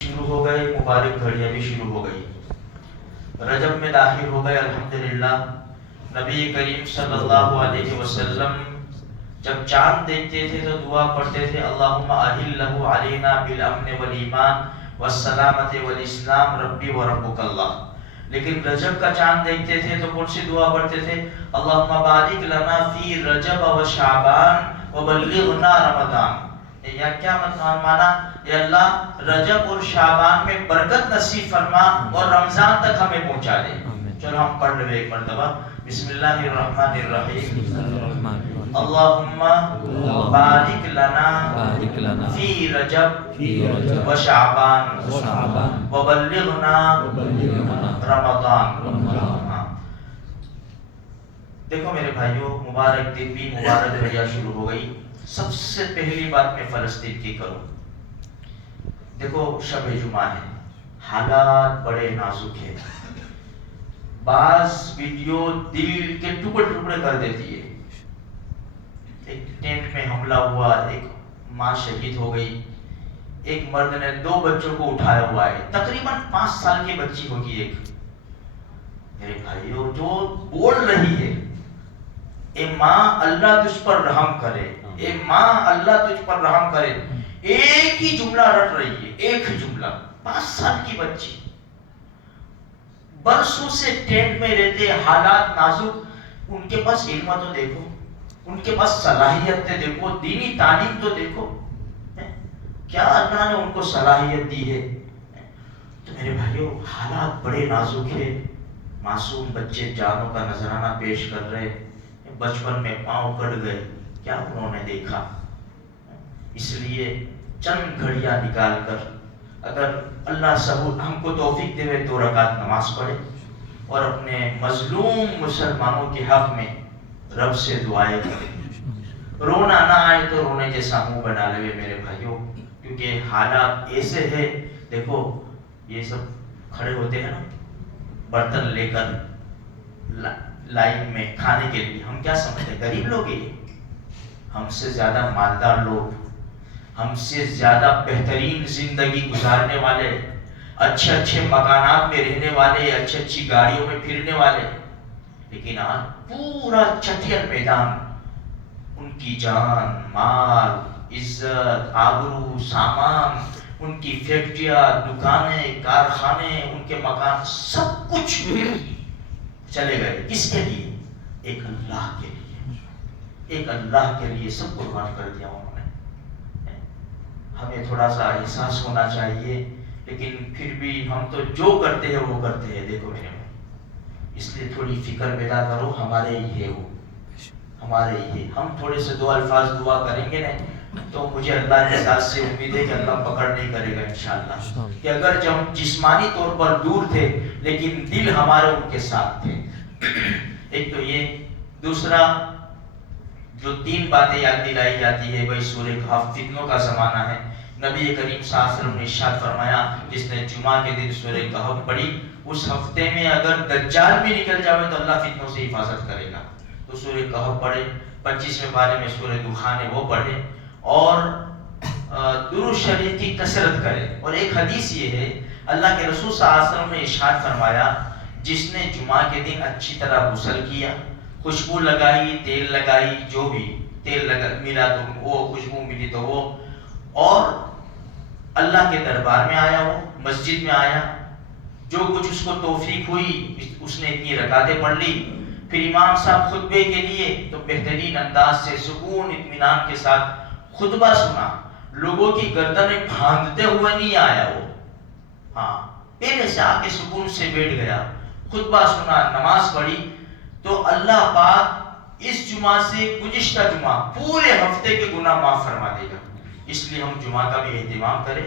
شروع ہو گئے، مبارک گھڑیاں بھی شروع ہو گئی، رجب میں داخل ہو گئے الحمدللہ۔ نبی کریم صلی اللہ علیہ وسلم جب چاند دیکھتے تھے تو دعا پڑھتے تھے اللہم اہلہ علینا بالامن والایمان والسلامت والاسلام ربی وربک اللہ۔ لیکن رجب کا چاند دیکھتے تھے تو کون سی دعا پڑھتے تھے؟ اللہم بارک لنا فی رجب و شعبان وبلغنا رمضان۔ یا کیا مانا؟ یا اللہ رجب اور شعبان میں برکت نصیب فرما اور رمضان تک ہمیں پہنچا دے۔ چلو ہم پڑھ لیں ایک مرتبہ، بسم اللہ الرحمن الرحیم، اللہم بارک لنا فی رجب و شعبان وبلغنا رمضان۔ دیکھو میرے بھائیوں، مبارک دن بھی، مبارک گھڑیاں شروع ہو گئی۔ سب سے پہلی بات میں فلسطین کی کروں۔ دیکھو شب جمعہ ہے، حالات بڑے نازک ہیں، بعض ویڈیو دل کے ٹکڑے ٹکڑے کر دیتی ہے۔ ایک ٹینٹ میں حملہ ہوا، ایک ماں شہید ہو گئی، ایک مرد نے 2 بچوں کو اٹھایا ہوا ہے، تقریباً 5 سال کی بچی ہوگی ایک۔ میرے بھائیوں، جو بول رہی ہے اے ماں اللہ تجھ پر رحم کرے، اے ماں اللہ تجھ پر رحم کرے، ایک ہی جملہ رٹ رہی ہے، ایک ہی جملہ۔ 5 سال کی بچی، برسوں سے ٹینٹ میں رہتے، حالات نازک، ان کے پاس علم تو دیکھو، ان کے پاس صلاحیت دیکھو، دینی تعلیم تو دیکھو، کیا اللہ نے ان کو صلاحیت دی ہے۔ تو میرے بھائیوں، حالات بڑے نازک ہے، معصوم بچے جانوں کا نذرانہ پیش کر رہے، بچپن میں پاؤں کٹ گئے، کیا انہوں نے دیکھا۔ اس لیے چند گھڑیاں نکال کر اگر اللہ سہول ہم کو توفیق دے 2 رکعت نماز پڑھے اور اپنے مظلوم مسلمانوں کے حق میں رب سے دعائیں کریں۔ رونا نہ آئے تو رونے جیسا منہ بنا لے میرے بھائیوں، کیونکہ حالات ایسے ہیں۔ دیکھو یہ سب کھڑے ہوتے ہیں نا برتن لے کر لائن میں کھانے کے لیے، ہم کیا سمجھتے ہیں؟ غریب لوگ ہیں، ہم سے زیادہ مالدار لوگ، ہم سے زیادہ بہترین زندگی گزارنے والے، اچھے اچھے مکانات میں رہنے والے، اچھی اچھی گاڑیوں میں پھرنے والے، لیکن آج پورا چٹیل میدان ان کی جان، مال، عزت، آبرو، سامان، ان کی فیکٹریاں، دکانیں، کارخانے، ان کے مکان، سب کچھ چلے گئے۔ کس کے لیے؟ ایک اللہ کے لیے، ایک اللہ کے لیے سب قربان کر دیا انہوں نے۔ ہمیں تھوڑا سا احساس ہونا چاہیے، لیکن پھر بھی ہم تو جو کرتے ہیں وہ کرتے ہیں۔ دیکھو میرے بھائی، اس لیے تھوڑی فکر پیدا کرو، ہمارے ہی ہے وہ، ہمارے ہی ہے۔ ہم تھوڑے سے 2 الفاظ دعا کریں گے نا تو مجھے اللہ کے ذات سے امید ہے کہ اللہ پکڑ نہیں کرے گا انشاءاللہ، کہ اگر ہم جسمانی طور پر دور تھے لیکن دل ہمارے ان کے ساتھ تھے۔ ایک تو یہ، دوسرا جو 3 باتیں یاد دلائی جاتی ہے وہی سورہ کہف، فتنوں کا زمانہ ہے۔ نبی کریم صلی اللہ علیہ وسلم نے ارشاد فرمایا، جس نے جمعہ کے دن سورہ کہف پڑھی اس ہفتے میں اگر دجال بھی نکل جائے تو اللہ فتنوں سے حفاظت کرے گا۔ تو سورہ کہف پڑھے، 25ویں پارے میں سورہ دخان ہے وہ پڑھے، اور درود شریف کی کثرت کرے۔ اور ایک حدیث یہ ہے، اللہ کے رسول صلی اللہ علیہ وسلم نے ارشاد فرمایا، جس نے جمعہ کے دن اچھی طرح غسل کیا، خوشبو لگائی، تیل لگائی، جو بھی تیل ملا تو وہ خوشبو ملی تو وہ، اور اللہ کے دربار میں آیا، وہ مسجد میں آیا، جو کچھ اس کو توفیق ہوئی اس نے اتنی رکعتیں پڑھ لی، پھر امام صاحب خطبے کے لیے تو بہترین انداز سے سکون اطمینان کے ساتھ خطبہ سنا، لوگوں کی گردنیں باندھتے ہوئے نہیں آیا وہ، ہاں پہلے سے آ کے سکون سے بیٹھ گیا، خطبہ سنا، نماز پڑھی، تو اللہ پاک اس جمعہ سے گزشتہ جمعہ پورے ہفتے کے گناہ معاف فرما دے گا۔ اس لیے ہم جمعہ کا بھی اہتمام کریں،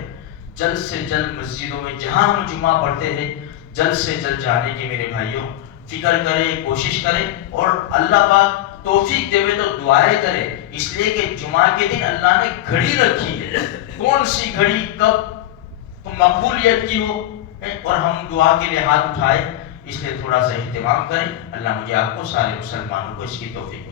جلد سے جلد مسجدوں میں جہاں ہم جمعہ پڑھتے ہیں جلد سے جلد جانے کی میرے بھائیوں فکر کریں، کوشش کریں، اور اللہ پاک توفیق دے تو دعائیں کریں، اس لیے کہ جمعہ کے دن اللہ نے گھڑی رکھی ہے، کون سی گھڑی کب مقبولیت کی ہو، اور ہم دعا کے لیے ہاتھ اٹھائے، اس لیے تھوڑا سا اہتمام کریں۔ اللہ مجھے آپ کو سارے مسلمانوں کو اس کی توفیق